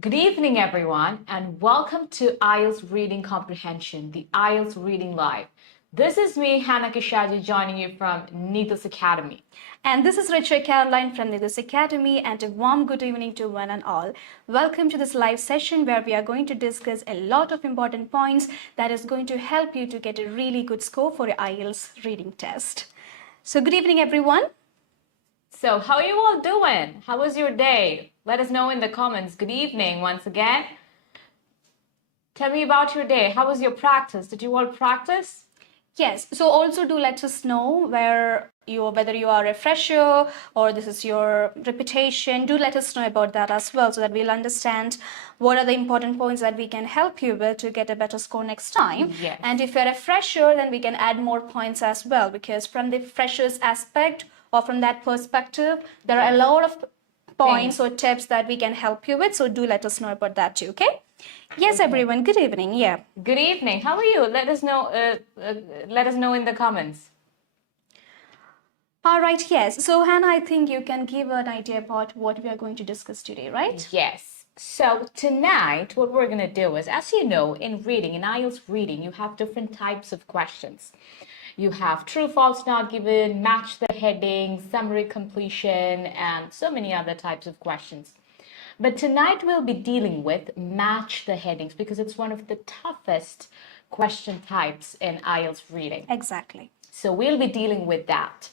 Good evening, everyone, and welcome to IELTS Reading Comprehension, the IELTS Reading Live. This is me, Hannah Kishaji, joining you from 𝐻𝐶𝐋𝐲 Academy. And this is Richard Caroline from 𝐻𝐶𝐋𝐲 Academy, and a warm good evening to one and all. Welcome to this live session where we are going to discuss a lot of important points that is going to help you to get a really good score for your IELTS reading test. So good evening, everyone. So how are you all doing? How was your day? Let us know in the comments. Good evening once again. Tell me about your day. How was your practice? Did you all practice? Yes, so also do let us know whether you are a fresher or this is your repetition. Do let us know about that as well so that we'll understand what are the important points that we can help you with to get a better score next time. Yes. And if you're a fresher, then we can add more points as well, because from the freshers aspect or from that perspective, there are a lot of points or tips that we can help you with. So do let us know about that too, okay? Yes, okay. Everyone, good evening. Yeah. Good evening. How are you? Let us know in the comments. All right, yes. So Hannah, I think you can give an idea about what we are going to discuss today, right? Yes. So tonight, what we're going to do is, as you know, in IELTS reading, you have different types of questions. You have true, false, not given, match the heading, summary completion, and so many other types of questions. But tonight we'll be dealing with match the headings because it's one of the toughest question types in IELTS reading. Exactly. So we'll be dealing with that.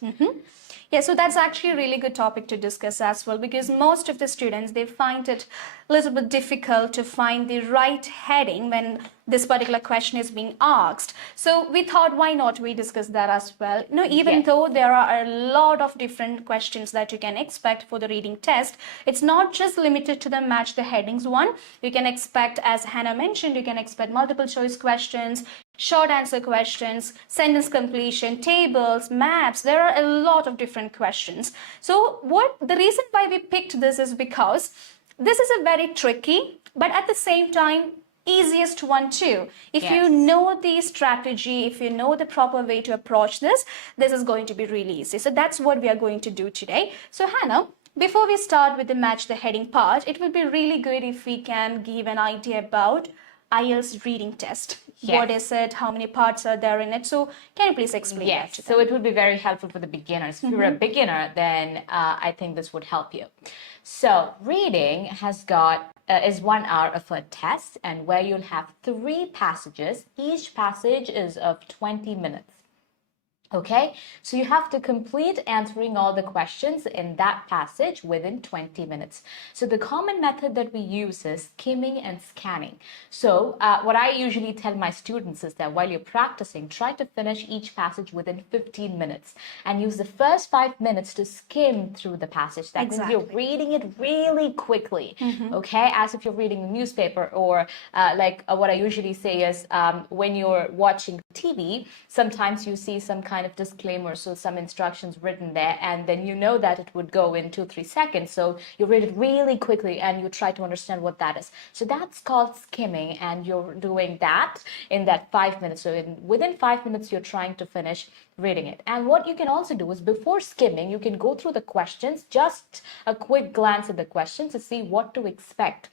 Yeah, so that's actually a really good topic to discuss as well, because most of the students, they find it a little bit difficult to find the right heading when this particular question is being asked. So we thought, why not we discuss that as well? Even though there are a lot of different questions that you can expect for the reading test, it's not just limited to the match the headings one. You can expect, as Hannah mentioned, you can expect multiple choice questions, short answer questions, sentence completion, tables, maps. There are a lot of different questions. So the reason why we picked this is because this is a very tricky, but at the same time, easiest one too. If you know the strategy, if you know the proper way to approach this is going to be really easy. So that's what we are going to do today. So Hannah, before we start with the match the heading part, it will be really good if we can give an idea about IELTS reading test. Yes. What is it? How many parts are there in it? So can you please explain that to them? So it would be very helpful for the beginners. If you're a beginner, then I think this would help you. So reading is 1 hour of a test, and where you'll have 3 passages. Each passage is of 20 minutes. Okay, so you have to complete answering all the questions in that passage within 20 minutes. So the common method that we use is skimming and scanning. So what I usually tell my students is that while you're practicing, try to finish each passage within 15 minutes and use the first 5 minutes to skim through the passage. That means you're reading it really quickly, okay, as if you're reading a newspaper, or what I usually say is when you're watching TV, sometimes you see some kind of disclaimer, so some instructions written there, and then you know that it would go in 2-3 seconds, so you read it really quickly and you try to understand what that is. So that's called skimming, and you're doing that in that 5 minutes. So within 5 minutes you're trying to finish reading it. And what you can also do is, before skimming, you can go through the questions, just a quick glance at the questions to see what to expect.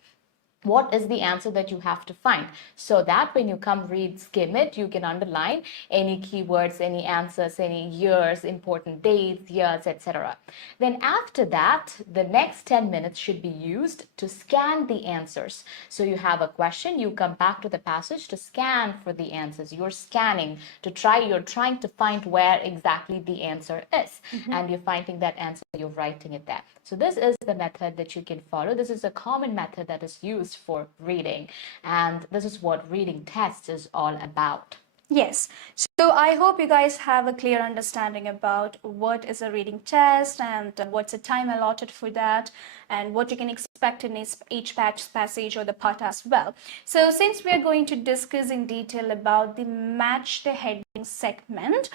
What is the answer that you have to find, so that when you come skim it, you can underline any keywords, any answers, any years, important dates, years, etc. Then after that, the next 10 minutes should be used to scan the answers. So you have a question, you come back to the passage to scan for the answers. You're scanning you're trying to find where exactly the answer is, and you're finding that answer, you're writing it there. So this is the method that you can follow. This is a common method that is used for reading, and this is what reading tests is all about. Yes, so I hope you guys have a clear understanding about what is a reading test and what's the time allotted for that, and what you can expect in each passage or the part as well. So since we are going to discuss in detail about the match the heading segment,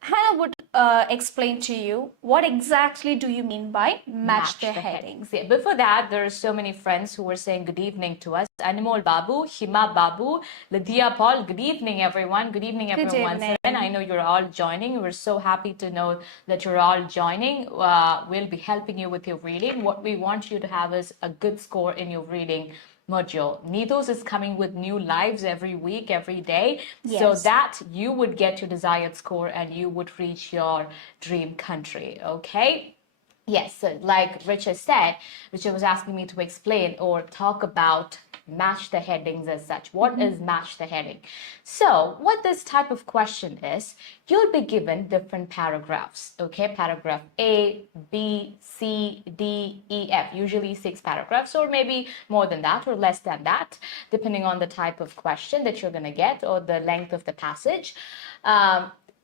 Hannah would explain to you what exactly do you mean by match the headings. Yeah, before that, there are so many friends who were saying good evening to us. Anmol Babu, Hima Babu, Lydia Paul. Good evening, everyone. Good evening, everyone. Once again, I know you're all joining. We're so happy to know that you're all joining. We'll be helping you with your reading. What we want you to have is a good score in your reading module. Nidos is coming with new lives every week, every day, so that you would get your desired score and you would reach your dream country. Okay. Yes, so like Richard said, Richard was asking me to explain or talk about match the headings as such. What is match the heading? So what this type of question is, you'll be given different paragraphs, okay? Paragraph A, B, C, D, E, F, usually 6 paragraphs or maybe more than that or less than that, depending on the type of question that you're going to get or the length of the passage.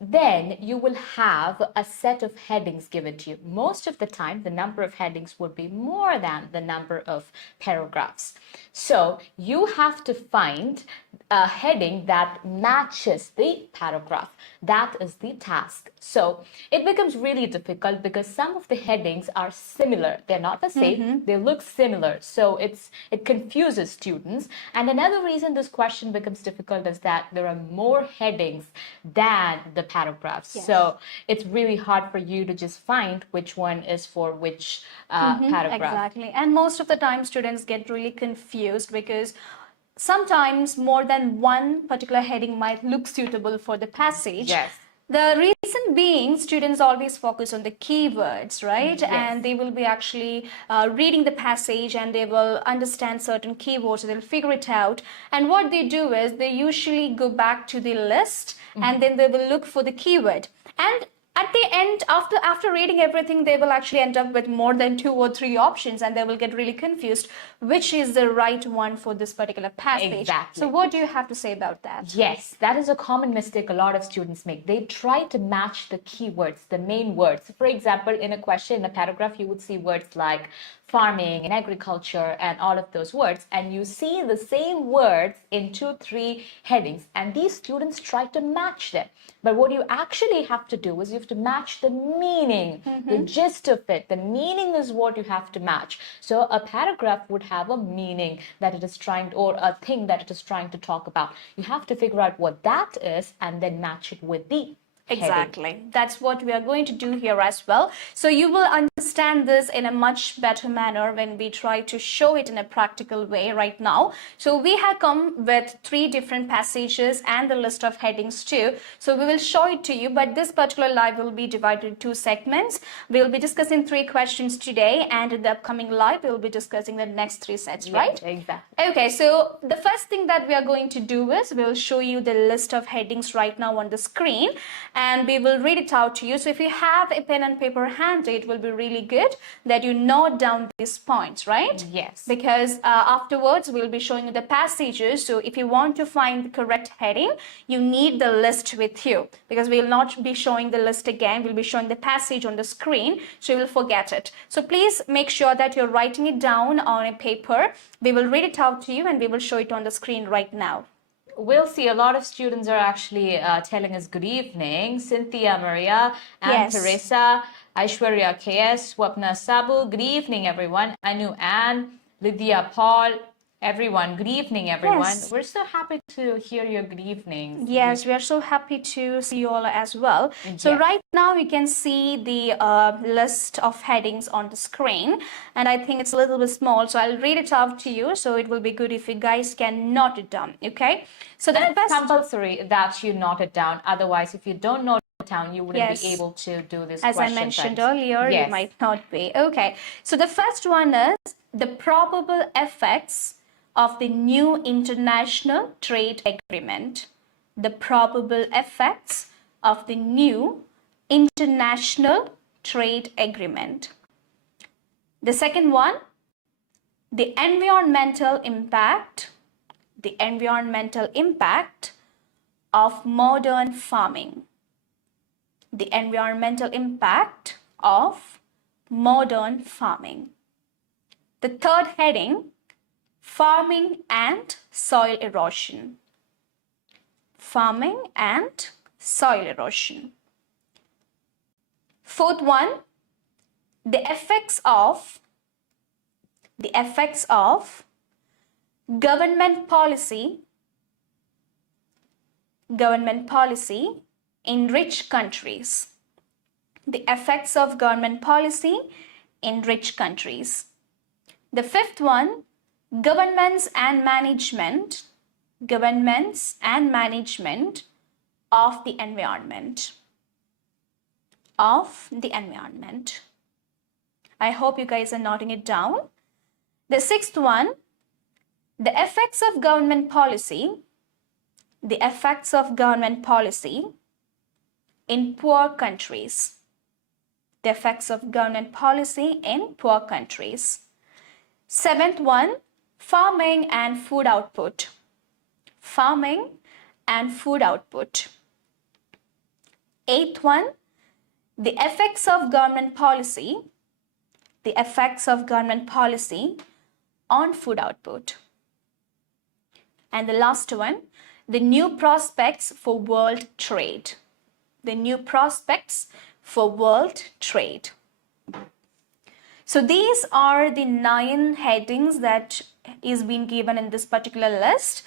Then you will have a set of headings given to you. Most of the time, the number of headings would be more than the number of paragraphs. So you have to find a heading that matches the paragraph. That is the task. So it becomes really difficult because some of the headings are similar. They're not the same. They look similar. So it confuses students. And another reason this question becomes difficult is that there are more headings than the paragraphs. So it's really hard for you to just find which one is for which paragraph. Exactly. And most of the time students get really confused because sometimes more than one particular heading might look suitable for the passage. Yes. The reason being, students always focus on the keywords, right? Yes. And they will be actually reading the passage and they will understand certain keywords, so they'll figure it out. And what they do is they usually go back to the list and then they will look for the keyword. And at the end, after reading everything, they will actually end up with more than 2 or 3 options and they will get really confused which is the right one for this particular passage. Exactly. So what do you have to say about that? Yes, that is a common mistake a lot of students make. They try to match the keywords, the main words. For example, in a question, in a paragraph, you would see words like farming and agriculture and all of those words, and you see the same words in 2, 3 headings, and these students try to match them. But what you actually have to do is you have to match the meaning, the gist of it. The meaning is what you have to match. So a paragraph would have a meaning that it is trying to, or a thing that it is trying to talk about. You have to figure out what that is and then match it with the Exactly. heading. That's what we are going to do here as well. So you will understand this in a much better manner when we try to show it in a practical way right now. So we have come with 3 different passages and the list of headings too. So we will show it to you, but this particular live will be divided into 2 segments. We'll be discussing 3 questions today, and in the upcoming live, we'll be discussing the next 3 sets, right? Yes, exactly. Okay, so the first thing that we are going to do is we'll show you the list of headings right now on the screen, and we will read it out to you. So if you have a pen and paper handy, it will be really good that you note down these points, right? Yes. Because afterwards, we'll be showing you the passages. So if you want to find the correct heading, you need the list with you, because we will not be showing the list again. We'll be showing the passage on the screen, so you will forget it. So please make sure that you're writing it down on a paper. We will read it out to you and we will show it on the screen right now. We'll see a lot of students are actually telling us good evening. Cynthia Maria, Anne Teresa, Aishwarya KS, Swapna Sabu. Good evening, everyone. Anu Anne, Lydia Paul, everyone. Good evening, everyone. Yes. We're so happy to hear your good evenings. Yes, we are so happy to see you all as well. So Yes. right now you can see the list of headings on the screen, and I think it's a little bit small, so I'll read it out to you. So it will be good if you guys can note it down, okay? So the It's best compulsory that you note it down. Otherwise, if you don't note it down, you wouldn't Yes. be able to do this as I question mentioned times. earlier, Yes. you might not be. Okay, so the first one is the probable effects of the new international trade agreement. The probable effects of the new international trade agreement. The second one, the environmental impact of modern farming. The environmental impact of modern farming. The third heading, farming and soil erosion. Farming and soil erosion. Fourth one, the effects of government policy in rich countries. The effects of government policy in rich countries. The fifth one, governments and management of the environment. I hope you guys are noting it down. The sixth one, the effects of government policy in poor countries. The effects of government policy in poor countries. Seventh one, farming and food output. Eighth one, the effects of government policy on food output. And the last one, the new prospects for world trade. So these are the 9 headings that is being given in this particular list.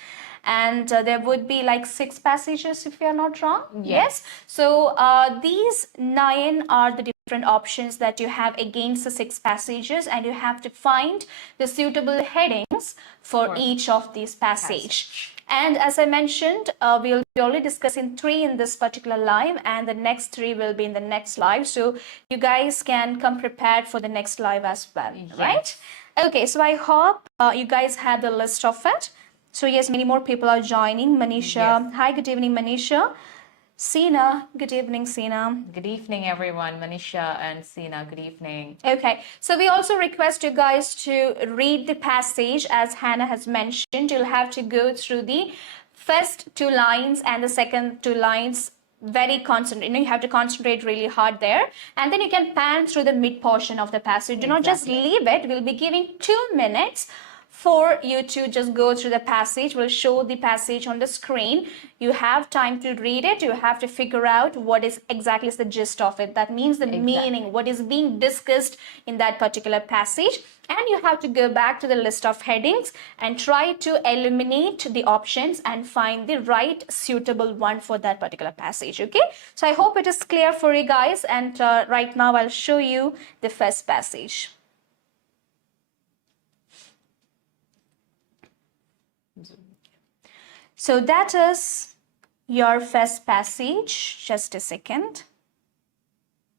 And there would be like 6 passages if you are not wrong. Yes. So these 9 are the different options that you have against the 6 passages, and you have to find the suitable headings for each of these passages. And as I mentioned, we'll be only discussing 3 in this particular live, and the next 3 will be in the next live. So you guys can come prepared for the next live as well, right? Okay, so I hope you guys have the list of it. So yes, many more people are joining. Manisha, hi, good evening, Manisha. Sina, good evening, Sina. Good evening, everyone. Manisha and Sina, good evening. Okay, so we also request you guys to read the passage as Hannah has mentioned. You'll have to go through the first 2 lines and the second 2 lines very concentrate. You have to concentrate really hard there, and then you can pan through the mid portion of the passage. Do not just leave it. We'll be giving 2 minutes for you to just go through the passage. We'll show the passage on the screen. You have time to read it. You have to figure out what is exactly the gist of it. That means the meaning, what is being discussed in that particular passage. And you have to go back to the list of headings and try to eliminate the options and find the right suitable one for that particular passage. Okay, so I hope it is clear for you guys. And right now I'll show you the first passage. So that is your first passage. Just a second.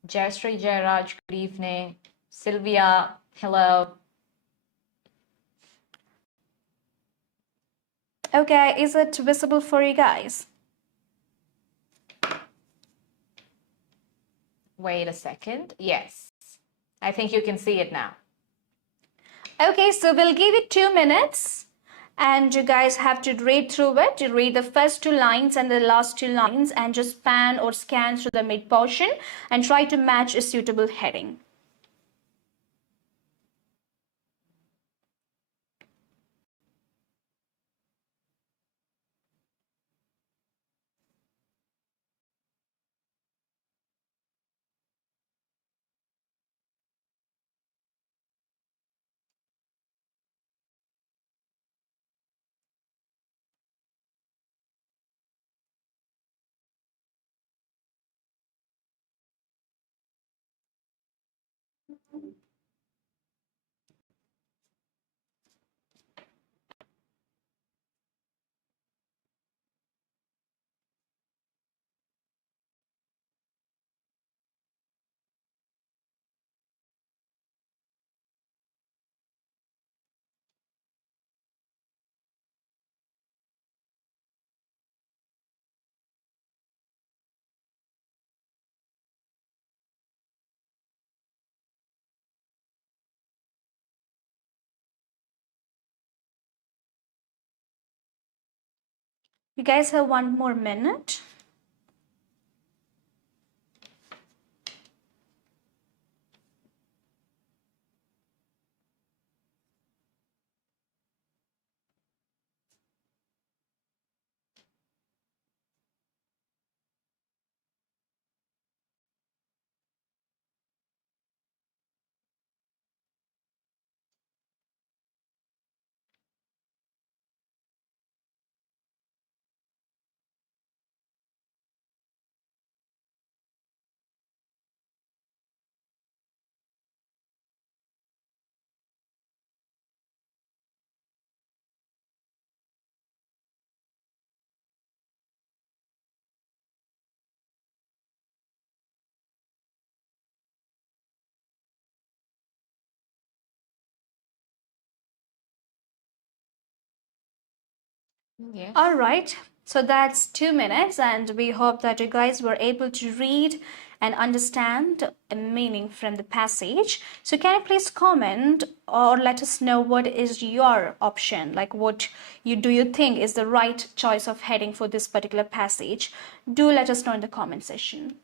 Jayashree, Jayraj, good evening. Sylvia, hello. Okay, is it visible for you guys? Wait a second. Yes, I think you can see it now. Okay, so we'll give it 2 minutes. And you guys have to read through it. You read the first 2 lines and the last 2 lines and just pan or scan through the mid portion and try to match a suitable heading. You guys have 1 more minute. Yes. All right. So that's 2 minutes, and we hope that you guys were able to read and understand a meaning from the passage. So can you please comment or let us know what is your option? Like what you think is the right choice of heading for this particular passage? Do let us know in the comment section.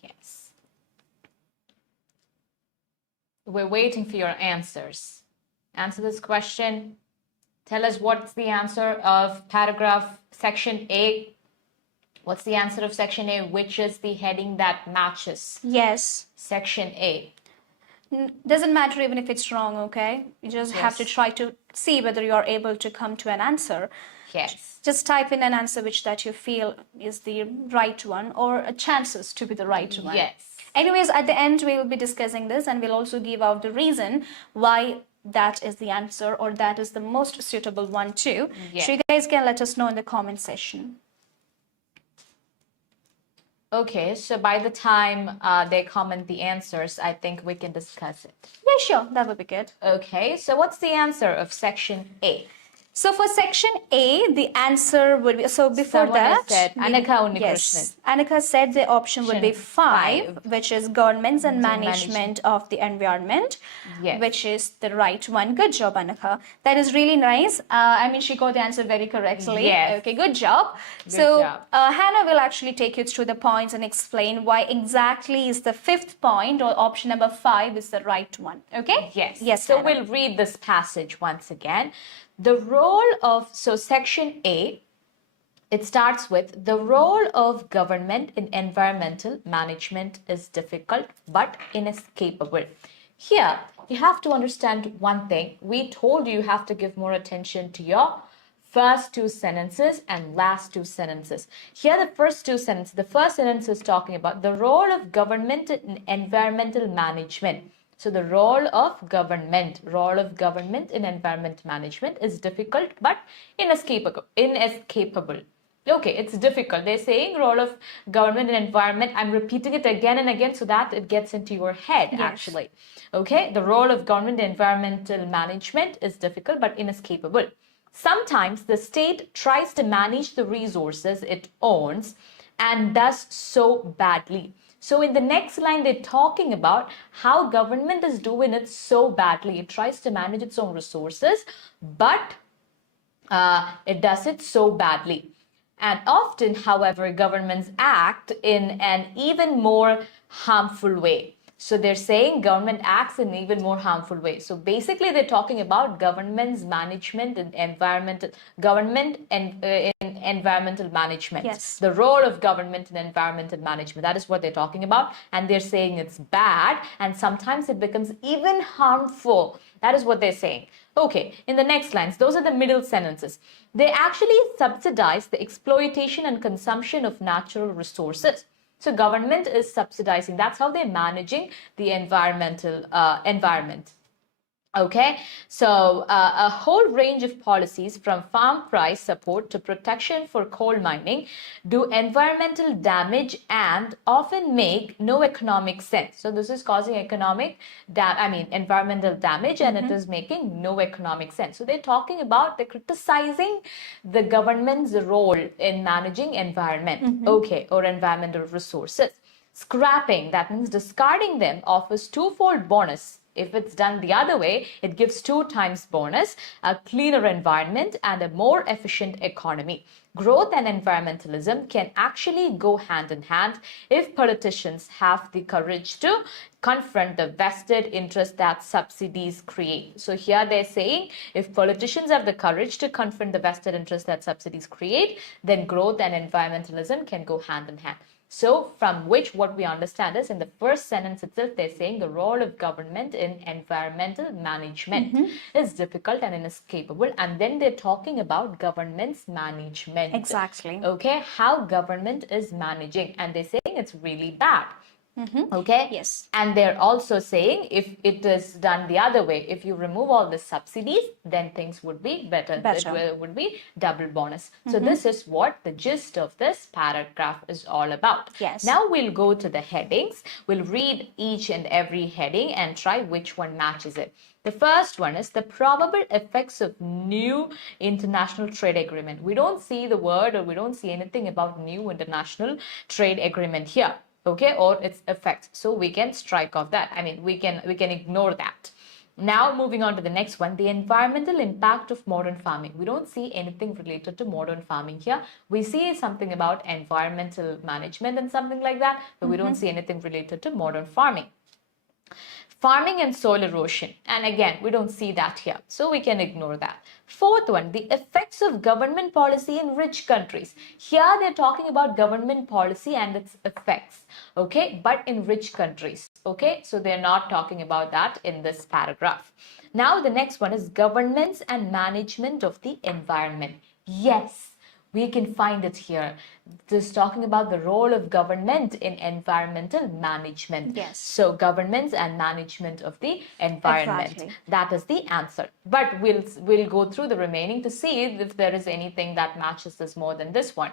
Yes. We're waiting for your answers. Answer this question. Tell us what's the answer of paragraph section A. What's the answer of section A? Which is the heading that matches Yes. section A? Doesn't matter even if it's wrong, okay? You just have to Yes. try to see whether you're able to come to an answer. Yes. Just type in an answer which that you feel is the right one or chances to be the right one. Yes. Anyways, at the end, we will be discussing this and we'll also give out the reason why that is the answer or that is the most suitable one too. Yes. So you guys can let us know in the comment section. Okay, so by the time they comment the answers, I think we can discuss it. Yeah, sure. That would be good. Okay, so what's the answer of section A? So for section A, the answer would be, so before Someone has that, said Annika yes, Annika said the option would be Option 5, which is governments and Management. management of the environment, Yes. which is the right one. Good job, Annika. That is really nice. I mean, she got the answer very correctly. Yes. Okay, good job. job. Hannah will actually take you through the points and explain why exactly is the 5th point or option number 5 is the right one. Okay? Yes. Yes, So Hannah. we'll read this passage once again. The role of, so section A, it starts with the role of government in environmental management is difficult but inescapable. Here, you have to understand one thing. We told you have to give more attention to your first 2 sentences and last 2 sentences. Here, the first 2 sentences, the first sentence is talking about the role of government in environmental management. So the role of government in environment management is difficult but inescapable. Okay, it's difficult. They're saying role of government in environment. I'm repeating it again and again so that it gets into your head, actually. Okay, the role of government in environmental management is difficult but inescapable. Sometimes the state tries to manage the resources it owns and does so badly. So in the next line, they're talking about how government is doing it so badly. It tries to manage its own resources, but it does it so badly. And often, however, governments act in an even more harmful way. So they're saying government acts in an even more harmful way. So basically, they're talking about government's management and environmental in environmental management. Yes. The role of government in environmental management. That is what they're talking about. And they're saying it's bad. And sometimes it becomes even harmful. That is what they're saying. Okay, in the next lines, those are the middle sentences. They actually subsidize the exploitation and consumption of natural resources. So government is subsidizing. That's how they're managing the environment. Okay, so a whole range of policies from farm price support to protection for coal mining do environmental damage and often make no economic sense. So this is causing environmental damage and it is making no economic sense. So they're criticizing the government's role in managing environment, okay, or environmental resources. Scrapping, that means discarding them, offers twofold bonus. If it's done the other way, it gives 2 times bonus, a cleaner environment and a more efficient economy. Growth and environmentalism can actually go hand in hand if politicians have the courage to confront the vested interest that subsidies create. So here they're saying if politicians have the courage to confront the vested interest that subsidies create, then growth and environmentalism can go hand in hand. So from which what we understand is in the first sentence itself, they're saying the role of government in environmental management is difficult and inescapable. And then they're talking about government's management. Exactly. Okay, how government is managing. And they're saying it's really bad. Okay. Yes. And they're also saying if it is done the other way, if you remove all the subsidies, then things would be better. It would be double bonus. So this is what the gist of this paragraph is all about. Yes. Now we'll go to the headings. We'll read each and every heading and try which one matches it. The first one is the probable effects of new international trade agreement. We don't see the word, or we don't see anything about new international trade agreement here. Okay, or its effects, so we can strike off that. I mean, we can ignore that. Now moving on to the next one, the environmental impact of modern farming. We don't see anything related to modern farming here. We see something about environmental management and something like that, but we don't see anything related to modern farming. Farming and soil erosion, and again we don't see that here, so we can ignore that. Fourth one, the effects of government policy in rich countries. Here they're talking about government policy and its effects, okay, but in rich countries. Okay, so they're not talking about that in this paragraph. Now the next one is governance and management of the environment. Yes, we can find it here. This is talking about the role of government in environmental management. Yes. So governance and management of the environment. Exactly. That is the answer. But we'll go through the remaining to see if there is anything that matches this more than this one.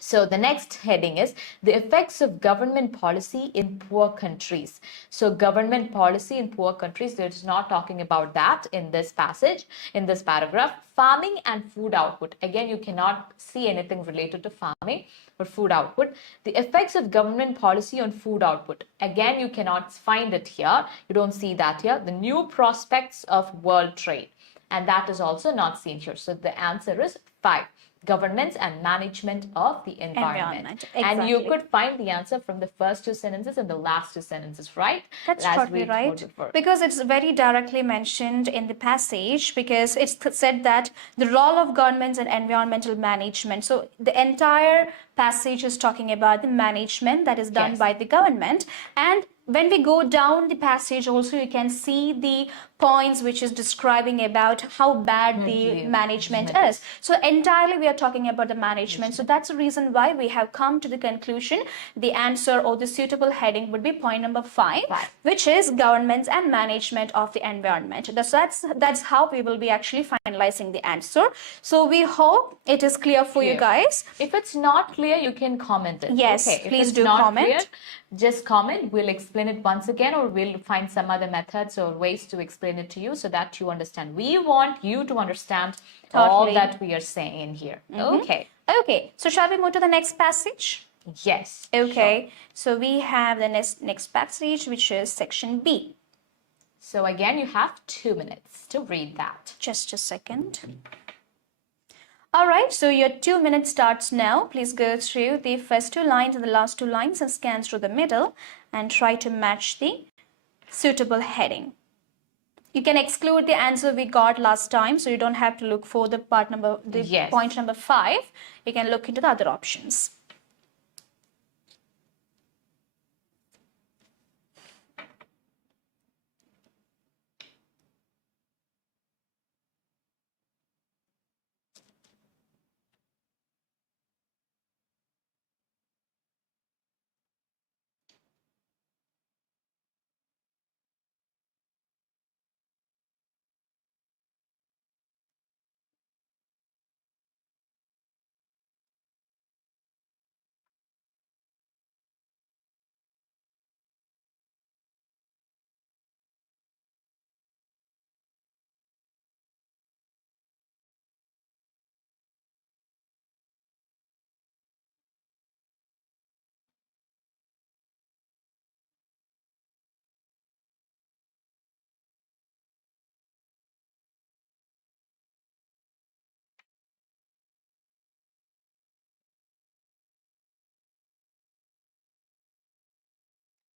So the next heading is the effects of government policy in poor countries. So government policy in poor countries, there's not talking about that in this passage, in this paragraph. Farming and food output. Again, you cannot see anything related to farming or food output. The effects of government policy on food output. Again, you cannot find it here. You don't see that here. The new prospects of world trade. And that is also not seen here. So the answer is 5. Governance and management of the environment. Exactly. And you could find the answer from the first 2 sentences and the last 2 sentences, right? That's totally right. Because it's very directly mentioned in the passage, because it's said that the role of governments and environmental management. So the entire passage is talking about the management that is done by the government. And when we go down the passage also, you can see the points which is describing about how bad the management is. So entirely we are talking about the management. So that's the reason why we have come to the conclusion the answer or the suitable heading would be point number 5, which is governments and management of the environment. That's how we will be actually finalizing the answer. So we hope it is clear for you guys. If it's not clear, you can comment it. Yes, okay. please do comment. Clear, just comment. We'll explain it once again, or we'll find some other methods or ways to explain it to you so that you understand. We want you to understand all that we are saying in here. Okay. Okay, so shall we move to the next passage? Yes. Okay, so we have the next passage, which is section B. So again, you have 2 minutes to read that. Just a second. All right, so your 2 minutes starts now. Please go through the first 2 lines and the last 2 lines and scan through the middle and try to match the suitable heading. You can exclude the answer we got last time, so you don't have to look for the point number 5. You can look into the other options.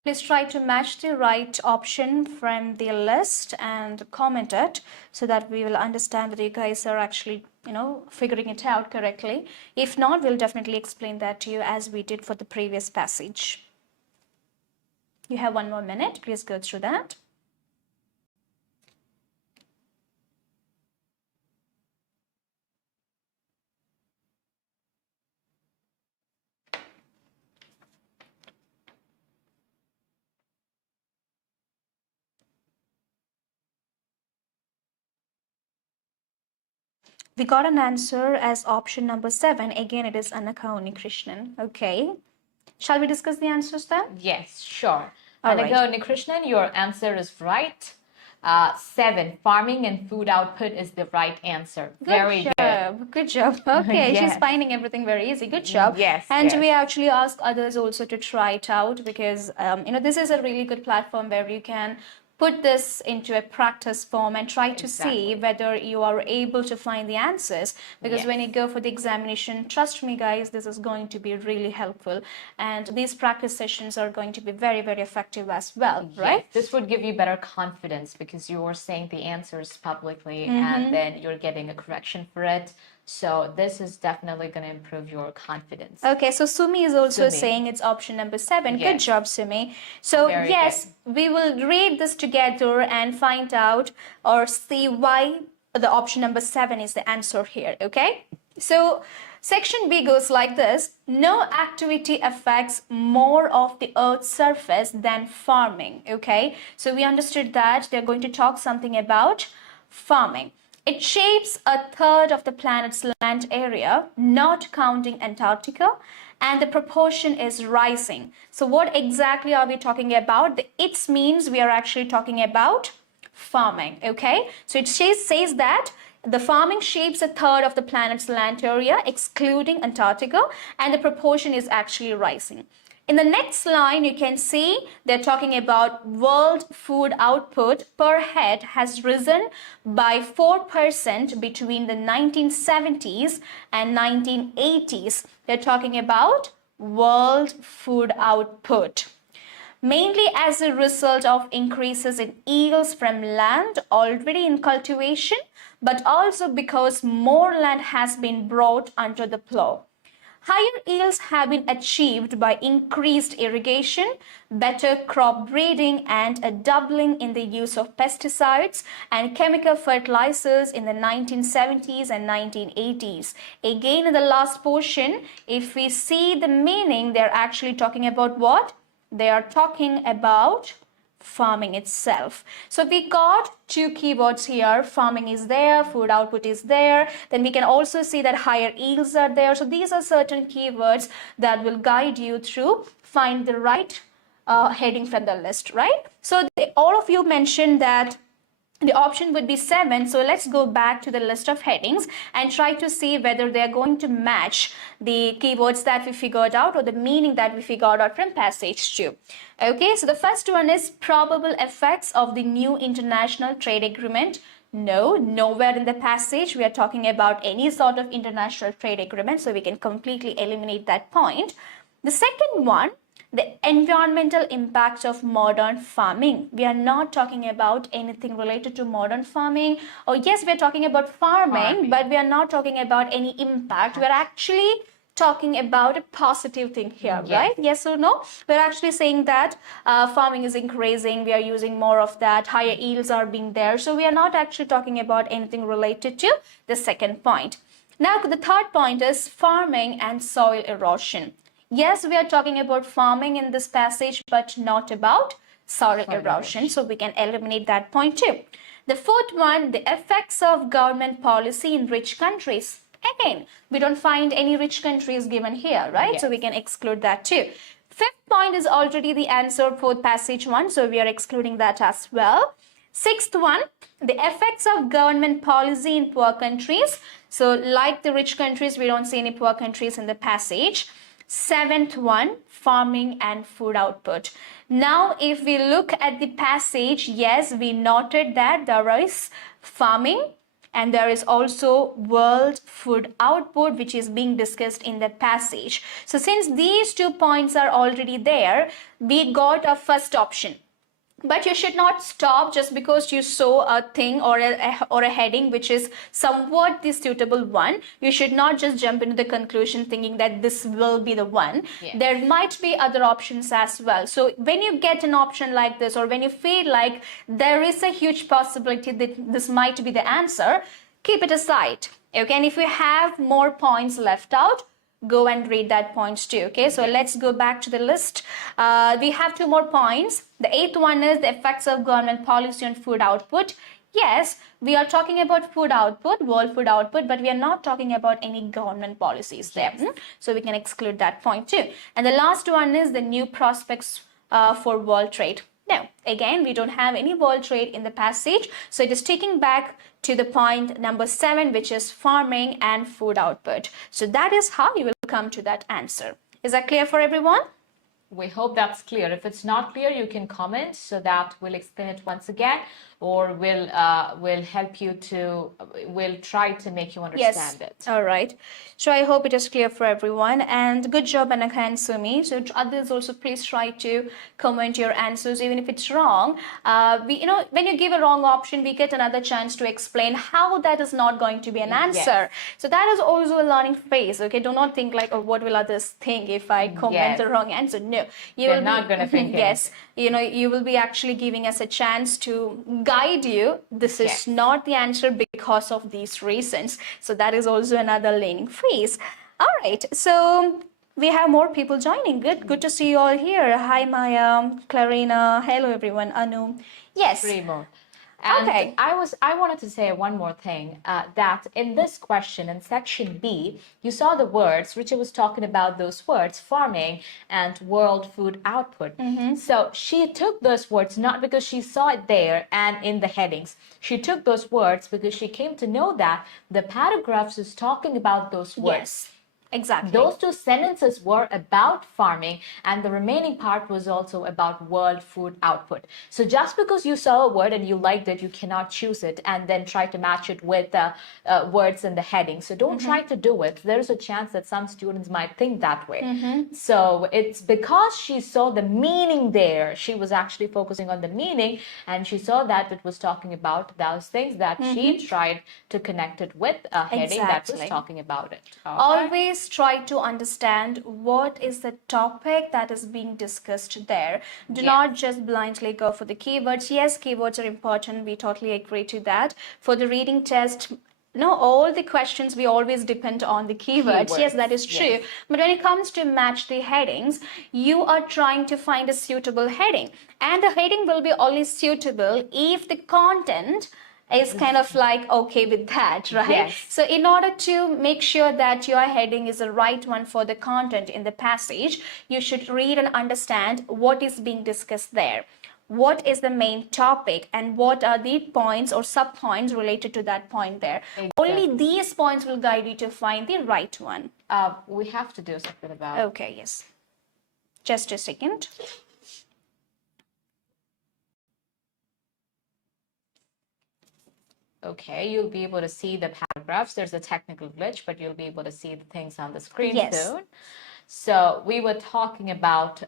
Please try to match the right option from the list and comment it so that we will understand whether you guys are actually, figuring it out correctly. If not, we'll definitely explain that to you as we did for the previous passage. You have 1 more minute. Please go through that. we got an answer as option number 7. Again, it is 𝐈𝐄𝐋𝐓𝐒 𝐑𝐞𝐚𝐝𝐢𝐻. Okay. Shall we discuss the answers then? Yes, sure. All right. 𝐈𝐄𝐋𝐓𝐒 𝐑𝐞𝐚𝐝, your answer is right. 7, farming and food output is the right answer. Very good. Good job. Okay, she's Yes. finding everything very easy. Good job. Yes, And yes. we actually ask others also to try it out because, this is a really good platform where you can put this into a practice form and try to see whether you are able to find the answers. Because when you go for the examination, trust me, guys, this is going to be really helpful. And these practice sessions are going to be very, very effective as well, right? Yes, this would give you better confidence because you are saying the answers publicly and then you're getting a correction for it. So this is definitely going to improve your confidence. Okay, so Sumi is also Sumi. saying it's option number 7. Yes. Good job, Sumi. So Very yes, we will read this together and find out or see why the option number 7 is the answer here, okay? So section B goes like this. No activity affects more of the Earth's surface than farming, okay? So we understood that they're going to talk something about farming. It shapes a third of the planet's land area, not counting Antarctica, and the proportion is rising. So what exactly are we talking about? The its means we are actually talking about farming, okay? So it says that the farming shapes a third of the planet's land area, excluding Antarctica, and the proportion is actually rising. In the next line, you can see they're talking about world food output per head has risen by 4% between the 1970s and 1980s. They're talking about world food output, mainly as a result of increases in yields from land already in cultivation, but also because more land has been brought under the plow. Higher yields have been achieved by increased irrigation, better crop breeding, and a doubling in the use of pesticides and chemical fertilizers in the 1970s and 1980s. Again, in the last portion, if we see the meaning, they're actually talking about what? They are talking about farming itself. So we got 2 keywords here. Farming is there, food output is there. Then we can also see that higher yields are there. So these are certain keywords that will guide you through find the right heading from the list, right? So all of you mentioned that the option would be 7. So let's go back to the list of headings and try to see whether they are going to match the keywords that we figured out or the meaning that we figured out from passage 2. Okay, so the first one is probable effects of the new international trade agreement. No, nowhere in the passage we are talking about any sort of international trade agreement, so we can completely eliminate that point. The second one, the environmental impact of modern farming. We are not talking about anything related to modern farming. Oh yes, we are talking about farming, but we are not talking about any impact. We are actually talking about a positive thing here, right? Yes or no? We're actually saying that farming is increasing, we are using more of that, higher yields are being there. So we are not actually talking about anything related to the second point. Now the third point is farming and soil erosion. Yes, we are talking about farming in this passage, but not about soil erosion. So we can eliminate that point too. The fourth one, the effects of government policy in rich countries. Again, we don't find any rich countries given here, right? Yes. So we can exclude that too. Fifth point is already the answer for passage 1. So we are excluding that as well. Sixth one, the effects of government policy in poor countries. So like the rich countries, we don't see any poor countries in the passage. Seventh one, farming and food output. Now, if we look at the passage, yes, we noted that there is farming and there is also world food output, which is being discussed in the passage. So since these 2 points are already there, we got a first option. But you should not stop just because you saw a thing or a heading which is somewhat the suitable one. You should not just jump into the conclusion thinking that this will be the one. Yeah. There might be other options as well. So when you get an option like this, or when you feel like there is a huge possibility that this might be the answer, keep it aside. Okay, and if we have more points left out, go and read that points too. Okay, so let's go back to the list. We have 2 more points. The 8th one is the effects of government policy on food output. Yes, we are talking about food output, world food output, but we are not talking about any government policies there. Yes. So we can exclude that point too. And the last one is the new prospects for world trade. No, again, we don't have any world trade in the passage. So it is taking back to the point number 7, which is farming and food output. So that is how you will come to that answer. Is that clear for everyone? We hope that's clear. If it's not clear, you can comment so that we'll explain it once again, or we'll help you to, we'll try to make you understand it. All right. So I hope it is clear for everyone. And good job, Anaka and Sumi. So to others also, please try to comment your answers, even if it's wrong. When you give a wrong option, we get another chance to explain how that is not going to be an answer. So that is also a learning phase. Okay, do not think like, oh, what will others think if I comment the wrong answer? No, They're not going to think yes, you will be actually giving us a chance to guide you. This is not the answer because of these reasons. So that is also another learning phase. All right, so we have more people joining. Good to see you all here. Hi, Maya, Clarina. Hello, everyone. Anu. Yes. 3 more. And okay. I wanted to say one more thing, that in this question, in section B, you saw the words, Richard was talking about those words, farming and world food output. So she took those words not because she saw it there and in the headings. She took those words because she came to know that the paragraphs is talking about those words. Yes. Exactly. Those 2 sentences were about farming, and the remaining part was also about world food output. So just because you saw a word and you liked it, you cannot choose it and then try to match it with words in the heading. So don't try to do it. There's a chance that some students might think that way. So it's because she saw the meaning there. She was actually focusing on the meaning, and she saw that it was talking about those things that she tried to connect it with a heading that was talking about it. Okay? Always try to understand what is the topic that is being discussed there. Do not just blindly go for the keywords. Yes, keywords are important. We totally agree to that. For the reading test, all the questions we always depend on the keywords. Yes, that is true. But when it comes to match the headings, you are trying to find a suitable heading. And the heading will be only suitable if the content is kind of like okay with that, right? Yes. So in order to make sure that your heading is the right one for the content in the passage, you should read and understand what is being discussed there. What is the main topic and what are the points or sub-points related to that point there. Exactly. Only these points will guide you to find the right one. We have to do something about. Okay, yes. Just a second. Okay, you'll be able to see the paragraphs. There's a technical glitch, but you'll be able to see the things on the screen soon. So we were talking about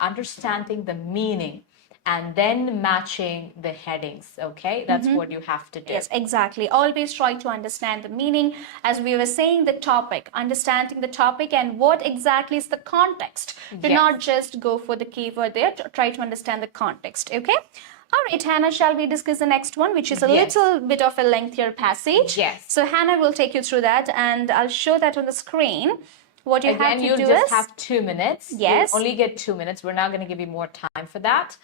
understanding the meaning and then matching the headings, okay? That's what you have to do. Yes, exactly. Always try to understand the meaning. As we were saying, the topic, understanding the topic and what exactly is the context. Do not just go for the keyword there. Try to understand the context, okay? All right, Hannah, shall we discuss the next one, which is a little bit of a lengthier passage? Yes. So Hannah will take you through that, and I'll show that on the screen. What you have to do is... Again, you'll just have 2 minutes. Yes. You only get 2 minutes. We're not going to give you more time for that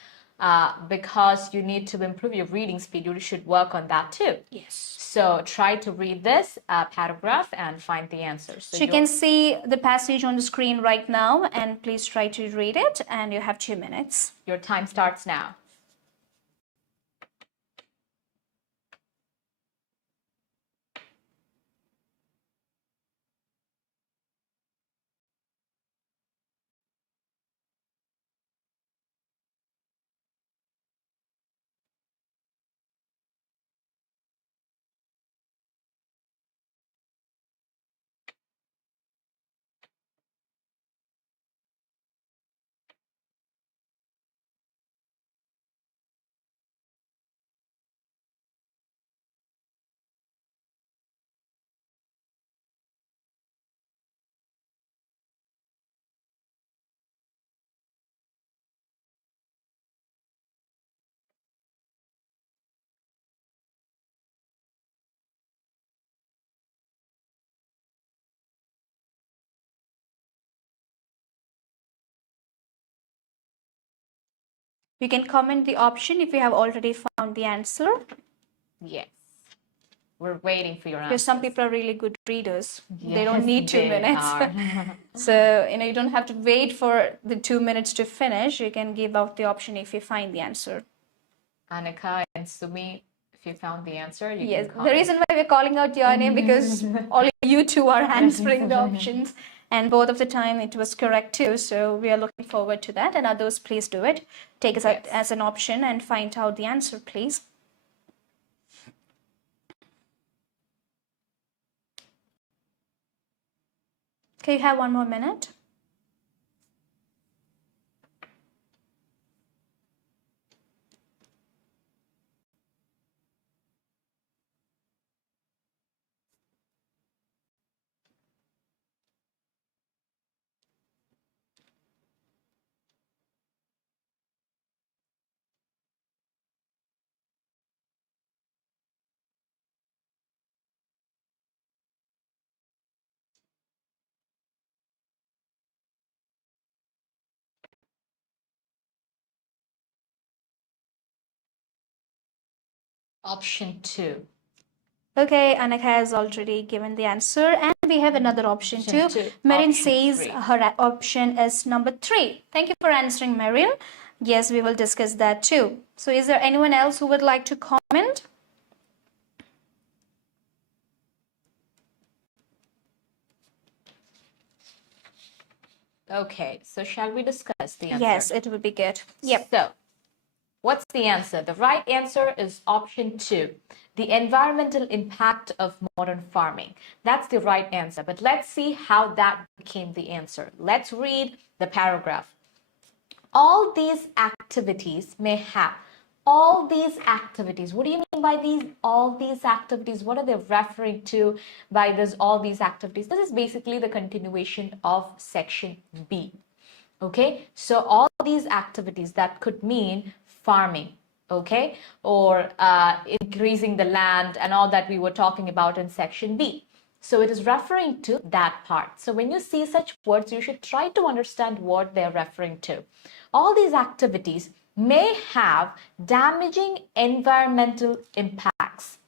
because you need to improve your reading speed. You should work on that too. Yes. So try to read this paragraph and find the answers. So you can see the passage on the screen right now, and please try to read it, and you have 2 minutes. Your time starts now. You can comment the option if you have already found the answer. Yes. We're waiting for your answer. Because some people are really good readers. They Yes, don't need 2 they minutes. are. So, you don't have to wait for the 2 minutes to finish. You can give out the option if you find the answer. Annika and Sumi, if you found the answer, you Yes, can call. the reason why we're calling out your name because only you two are answering the options, and both of the time it was correct too. So we are looking forward to that. And others, please do it. Take us out as an option and find out the answer, please. Okay, you have 1 more minute. Option 2. Okay, Annika has already given the answer, and we have another option too. Marin says 3. her option is number 3. Thank you for answering, Marin. Yes, we will discuss that too. So is there anyone else who would like to comment? Okay, so shall we discuss the answer? Yes, it would be good. Yep. So, what's the answer? The right answer is option 2, the environmental impact of modern farming. That's the right answer. But let's see how that became the answer. Let's read the paragraph. All these activities may have. All these activities. What do you mean by these? All these activities. What are they referring to by this? All these activities. This is basically the continuation of section B. Okay. So all these activities, that could mean farming. Okay. Or increasing the land and all that we were talking about in section B. So it is referring to that part. So when you see such words, you should try to understand what they're referring to. All these activities may have damaging environmental impacts.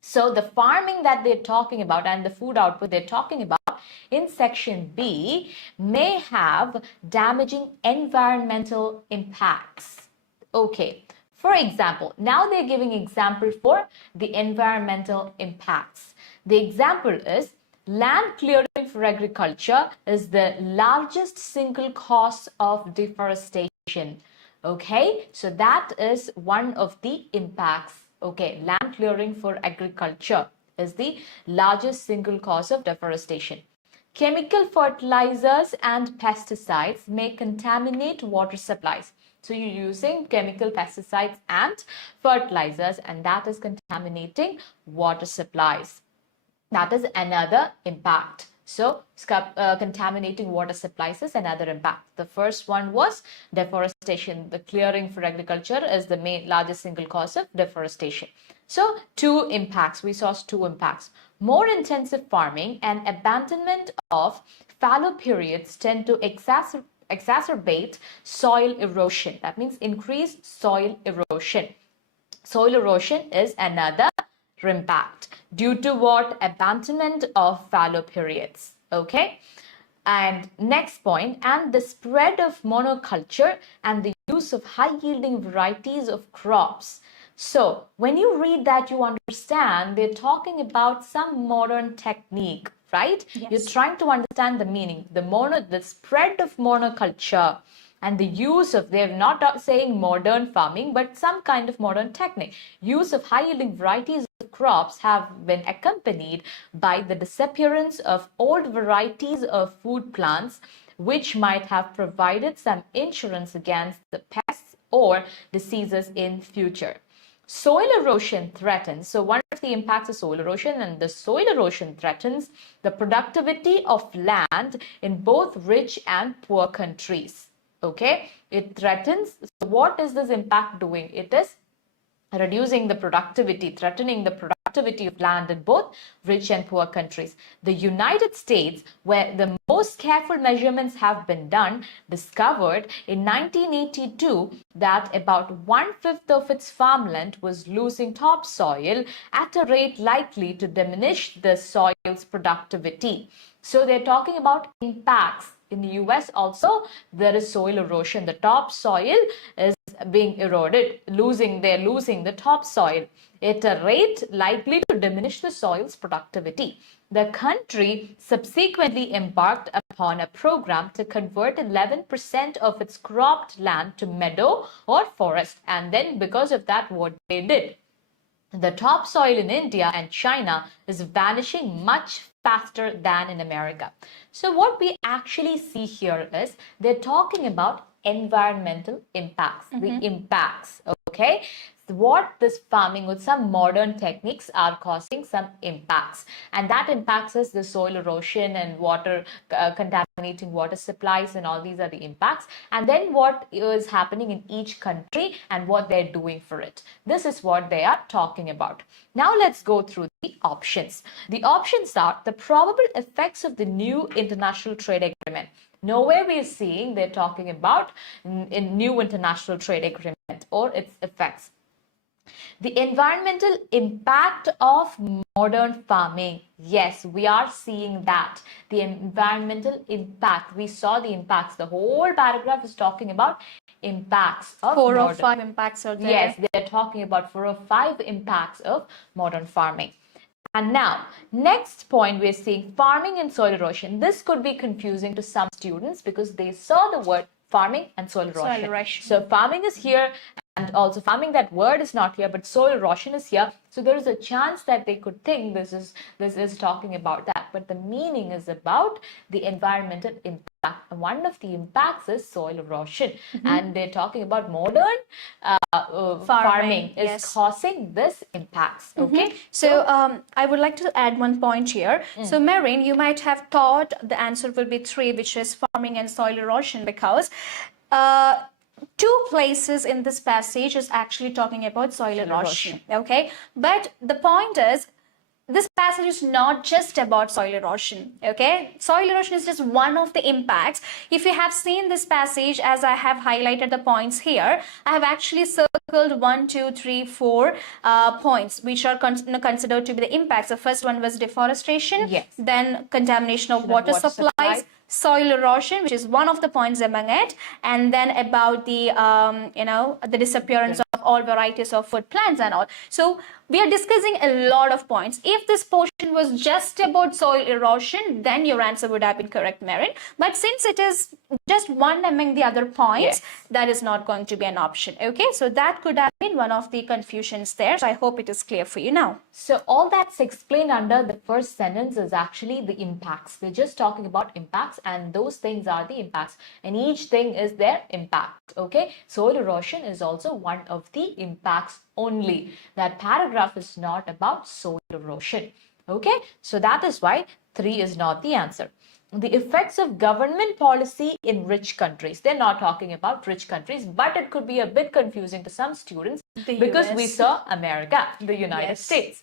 So the farming that they're talking about and the food output they're talking about in section B may have damaging environmental impacts. Okay. For example, now they're giving example for the environmental impacts. The example is land clearing for agriculture is the largest single cause of deforestation. Okay, so that is one of the impacts. Okay, land clearing for agriculture is the largest single cause of deforestation. Chemical fertilizers and pesticides may contaminate water supplies. So you're using chemical pesticides and fertilizers, and that is contaminating water supplies. That is another impact. So contaminating water supplies is another impact. The first one was deforestation. The clearing for agriculture is the largest single cause of deforestation. So 2 impacts. We saw 2 impacts. More intensive farming and abandonment of fallow periods tend to exacerbate soil erosion. That means increase soil erosion. Soil erosion is another impact due to what? Abandonment of fallow periods. Okay. And next point, and the spread of monoculture and the use of high yielding varieties of crops. So when you read that, you understand they're talking about some modern technique, right? Yes. You're trying to understand the meaning, the spread of monoculture and the use of, they're not saying modern farming, but some kind of modern technique. Use of high yielding varieties of crops have been accompanied by the disappearance of old varieties of food plants, which might have provided some insurance against the pests or diseases in future. Soil erosion threatens. So one of the impacts of soil erosion, and the soil erosion threatens the productivity of land in both rich and poor countries. Okay, it threatens. So what is this impact doing? It is reducing the productivity, threatening the productivity productivity of land in both rich and poor countries. The United States, where the most careful measurements have been done, discovered in 1982 that about 1/5 of its farmland was losing topsoil at a rate likely to diminish the soil's productivity. So they're talking about impacts. In the US also, there is soil erosion. The topsoil is being eroded, they're losing the topsoil at a rate likely to diminish the soil's productivity. The country subsequently embarked upon a program to convert 11% of its cropped land to meadow or forest. And then because of that, what they did? The topsoil in India and China is vanishing much faster than in America. So what we actually see here is they're talking about environmental impacts, the impacts, okay? What this farming with some modern techniques are causing some impacts, and that impacts is the soil erosion and water contaminating water supplies, and all these are the impacts. And then what is happening in each country and what they're doing for it. This is what they are talking about. Now let's go through the options. The options are the probable effects of the new international trade agreement. Nowhere we are seeing they're talking about in new international trade agreement or its effects. The environmental impact of modern farming. Yes, we are seeing that. The environmental impact. We saw the impacts. The whole paragraph is talking about impacts of 4 or 5 impacts are there. Yes, they're talking about 4 or 5 impacts of modern farming. And now, next point, we're seeing farming and soil erosion. This could be confusing to some students because they saw the word farming and soil erosion. So farming is here, and also farming, that word is not here, but soil erosion is here. So there is a chance that they could think this is talking about that, but the meaning is about the environmental impact. And one of the impacts is soil erosion, and they're talking about modern farming is causing this impacts. Okay, so I would like to add one point here. So Marin, you might have thought the answer will be 3, which is farming and soil erosion, because 2 places in this passage is actually talking about soil erosion. Okay, but the point is, this passage is not just about soil erosion. Okay, soil erosion is just one of the impacts. If you have seen this passage, as I have highlighted the points here, I have actually circled 1, 2, 3, 4 points which are considered to be the impacts. The first one was deforestation, then contamination of water supplies, soil erosion, which is one of the points among it, and then about the the disappearance of all varieties of food plants and all. So we are discussing a lot of points. If this portion was just about soil erosion, then your answer would have been correct, Marin. But since it is just one among the other points, that is not going to be an option. Okay, so that could have been one of the confusions there. So I hope it is clear for you now. So all that's explained under the first sentence is actually the impacts. They're just talking about impacts, and those things are the impacts, and each thing is their impact. Okay, soil erosion is also one of the impacts only. That paragraph is not about soil erosion. Okay, so that is why 3 is not the answer. The effects of government policy in rich countries. They're not talking about rich countries, but it could be a bit confusing to some students because we saw America, the United States.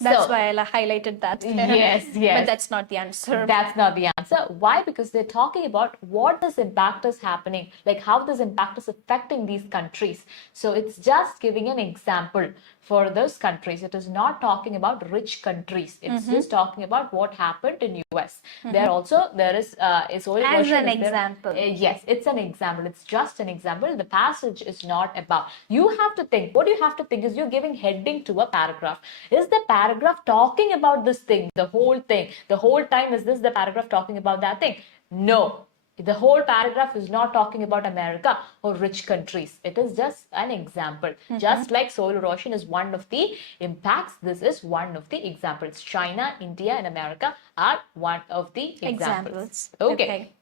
That's why I highlighted that. Yes. But that's not the answer. That's not the answer. Why? Because they're talking about what this impact is happening, like how this impact is affecting these countries. So it's just giving an example for those countries. It is not talking about rich countries. It's just talking about what happened in US. There is a soil erosion. As an example. Yes, it's an example. It's just an example. The passage is not about. You have to think. What you have to think is you're giving heading to a paragraph. Is the paragraph talking about this thing, the whole thing? The whole time, is this the paragraph talking about that thing? No. The whole paragraph is not talking about America or rich countries. It is just an example. Just like soil erosion is one of the impacts, this is one of the examples. China, India, and America are one of the examples. Okay.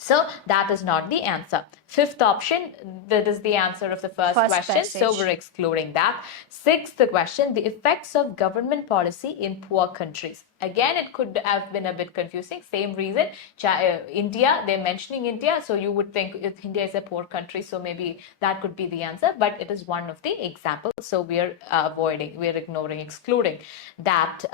So that is not the answer. 5th option, that is the answer of the first question. Passage. So we're excluding that. 6th question, the effects of government policy in poor countries. Again, it could have been a bit confusing. Same reason. India, they're mentioning India, so you would think India is a poor country, so maybe that could be the answer, but it is one of the examples. So we're ignoring, excluding that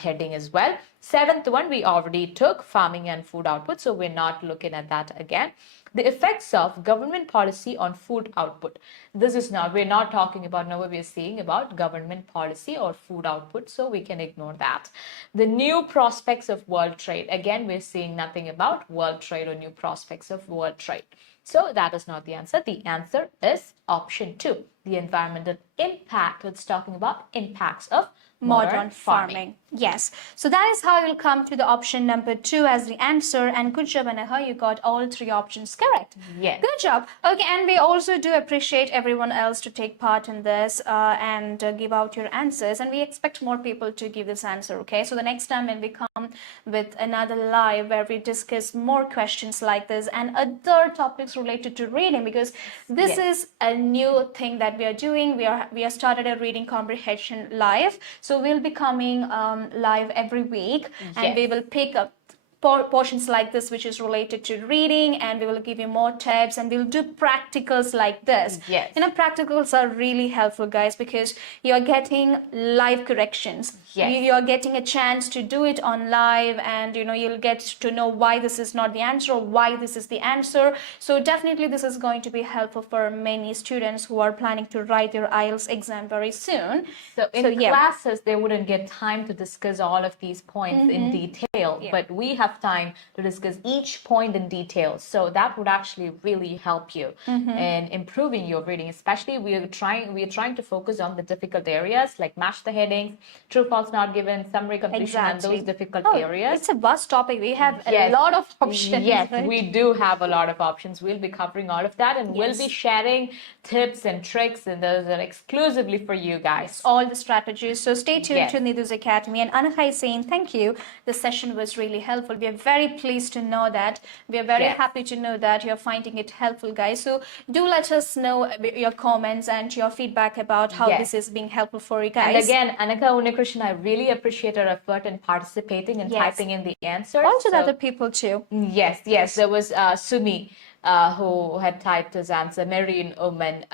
heading as well. Seventh one we already took, farming and food output, so we're not looking at that again. The effects of government policy on food output. This is not, we're not talking about, now we're seeing about government policy or food output, so we can ignore that. The new prospects of world trade. Again, we're seeing nothing about world trade or new prospects of world trade. So that is not the answer. The answer is option 2. The environmental impact. It's talking about impacts of modern farming. Yes. So that is how you'll come to the option number 2 as the answer. And good job, Anaha. You got all 3 options correct. Yes. Good job. Okay. And we also do appreciate everyone else to take part in this and give out your answers. And we expect more people to give this answer. Okay. So the next time when we come with another live where we discuss more questions like this and other topics related to reading, because this is a new thing that we are doing. We are started a reading comprehension live. So we'll be coming live every week, and we will pick up portions like this which is related to reading, and we will give you more tips, and we'll do practicals like this. Yes. You know, practicals are really helpful, guys, because you're getting live corrections. Yes. You're getting a chance to do it on live, and you know, you'll get to know why this is not the answer or why this is the answer. So definitely this is going to be helpful for many students who are planning to write their IELTS exam very soon. So in classes, they wouldn't get time to discuss all of these points in detail, but we have time to discuss each point in detail. So that would actually really help you in improving your reading. Especially we are trying to focus on the difficult areas like match the headings, true, false, not given, summary completion, and those difficult areas. It's a vast topic. We have a lot of options. Yes, right? we do have a lot of options. We'll be covering all of that, and we'll be sharing tips and tricks, and those are exclusively for you guys. All the strategies. So stay tuned to Nidhu's Academy. And Anakha is saying thank you. The session was really helpful. We are very pleased to know that. We are very happy to know that you're finding it helpful, guys. So do let us know your comments and your feedback about how this is being helpful for you guys. And again, Anakha Unikrishnan, I really appreciate her effort in participating and typing in the answers. Also the other people too. Yes. There was Sumi, who had typed his answer. Marine Oman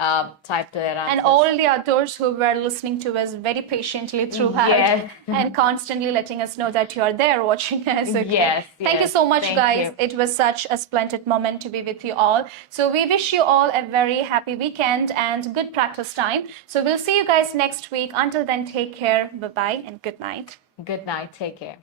typed their answer. And all the others who were listening to us very patiently throughout and constantly letting us know that you are there watching us. Okay? Thank you so much, guys. It was such a splendid moment to be with you all. So we wish you all a very happy weekend and good practice time. So we'll see you guys next week. Until then, take care. Bye-bye and good night. Good night. Take care.